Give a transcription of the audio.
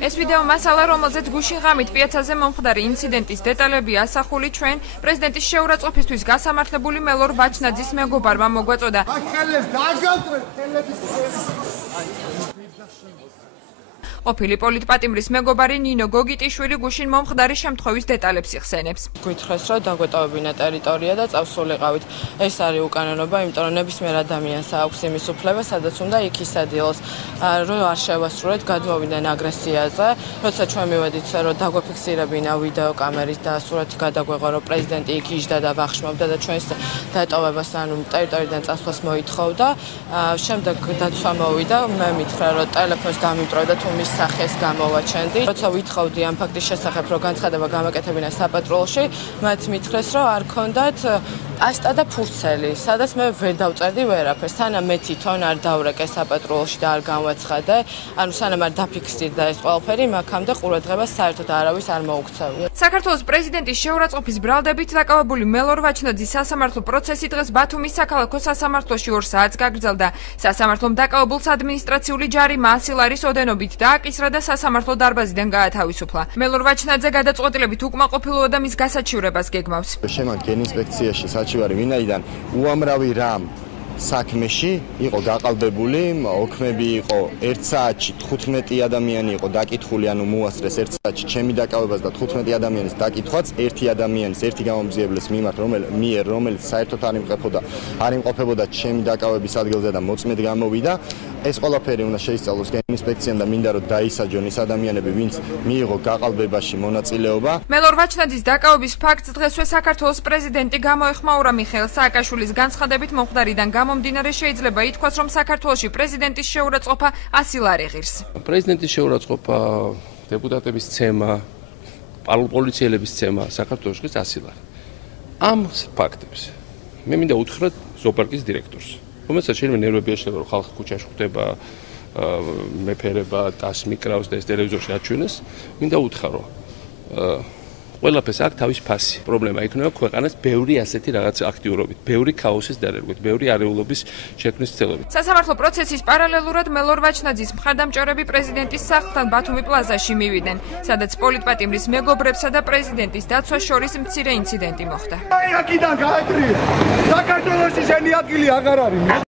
ეს ვიდეო მასალა, რომელზეც გუშინ ღამით პიაცაზე მომხდარი ინციდენტის დეტალები ასახული ჩვენ პრეზიდენტის შეურაცხყოფისთვის გასამართლებული მელორ ვაჩნაძის მეგობარმა მოგვაწოდა. ყოფილი პოლიტპატიმრის მეგობარი ნინო გოგიტიშვილი გუშინ მომხდარი შემთხვევის დეტალებს იხსენებს. გითხრეს, რომ დაგვეტოვებინა ტერიტორია და წავსულიყავით. ეს არის უკანონობა, იმიტომ რომ ნებისმიერ ადამიანს აქვს იმის უფლება, სადაც უნდა იქ ისადილოს, რომ არ შევასრულეთ, გადმოვიდნენ აგრესიაზე. როცა ჩვენ მივედით, რომ დაგვაფიქსირებინა ვიდეო კამერით და სურათი გადაგვეღო, რომ პრეზიდენტი იქ იჯდა და ვახშმობდა და ჩვენს დატოვებას, ანუ ტერიტორიიდან წასვლას მოითხოვდა. შემდეგ დაცვა მოვიდა, მე მითხრა, რომ ტელეფონს დამიმტვრევ და თუ მის სახეს გამოვაჩენდი. როცა ვითხოვდი ამ ფაქტის შესახებ, რომ განცხადება გამაკეთებინა საპატრულოში, მათ მითხრეს, რომ არ ქონდათ პასტა და ფურცელი, სადაც მე ვერ დავწერდი ვერაფერს. სანამ მე თვითონ არ დავრეკე საპატრულოში და არ განვაცხადე, ანუ სანამ არ დაფიქსირდა ეს ყველაფერი, მაქამდე ყურადღებას საერთოდ არავის არ მოუქცევია. საქართველოს პრეზიდენტის შეურაცხყოფის ბრალდებით დაკავებული მელორ ვაჩნაძის სასამართლო პროცესი დღეს ბათუმის საქალაქო სასამართლოში 2 საათს გაგრძელდა. სასამართლომ დაკავებულს ადმინისტრაციული ჯარიმა 100 ლარის ოდენობით დააკისრა და სასამართლო დარბაზიდან გაათავისუფლა. მელორ ვაჩნაძე გადაწყვეტილებით უკმაყოფილოა და მის გასაჩივრებას გეგმავს. შემდგენ ინსპექციაში საჩივარი ვინაიდან უამრავი რამ საქმეში იყო გაყალბებული, ოქმები იყო 1 საათში 15 ადამიანი იყო დაკითხული, ანუ მოასწრეს 1 საათში ჩემი დაკავებას და 15 ადამიანის დაკითხვაც ერთი ადამიანის, ერთი გამომძიებლის მიმართ, რომელიც საერთოდ არ იმყოფებოდა ჩემი დაკავების ადგილზე და მოწმედ გამოვიდა. ეს ყველაფერი უნდა შეისწავლოს ინსპექციამ და მინდა რომ დაისაჯონ ის ადამიანები, ვინც მიიღო გაყალბებაში მონაწილეობა. მელორ ვაჩნაძის დაკავების ფაქტს დღესვე საქართველოს პრეზიდენტი გამოეხმაურა მიხეილ სააკაშვილის განცხადებით მომხდარიდან გამომდინარე შეიძლება ითქვას, რომ საქართველოში პრეზიდენტის შეურაცხყოფა 100 ლარი ღირს. პრეზიდენტის შეურაცხყოფა, დეპუტატების ცემა, პოლიციელების ცემა საქართველოში ღირს 100 ლარი. ამ ფაქტებს მე მინდა უთხრა ზოპარკის დირექტორს, რომელსაც შეიძლება ნერვები ეშლება, რომ ხალხი ქუჩაში ხვდება, მეფერება, დას მიკრავს და ეს ტელევიზორში აჩვენეს. მინდა უთხრა, რომ ყველაფერს აქვს თავის ფასი. პრობლემა იქნება ქვეყანას ბევრი ასეთი რაღაც აქტიურობით, ბევრი ქაოსის დარერგვით, ბევრი არეულობის შექმნის ცდილობით. სასამართლო პროცესის პარალელურად მელორ ვაჩნაძის მხარდამჭერები პრეზიდენტის სახლთან ბათუმი პლაზაში მივიდნენ, სადაც პოლიტპატიმრის მეგობრებსა და პრეზიდენტის დაცვას შორის მცირე ინციდენტი მოხდა. აქედან გაეტრია. საქართველოში შენი ადგილი აღარ არის.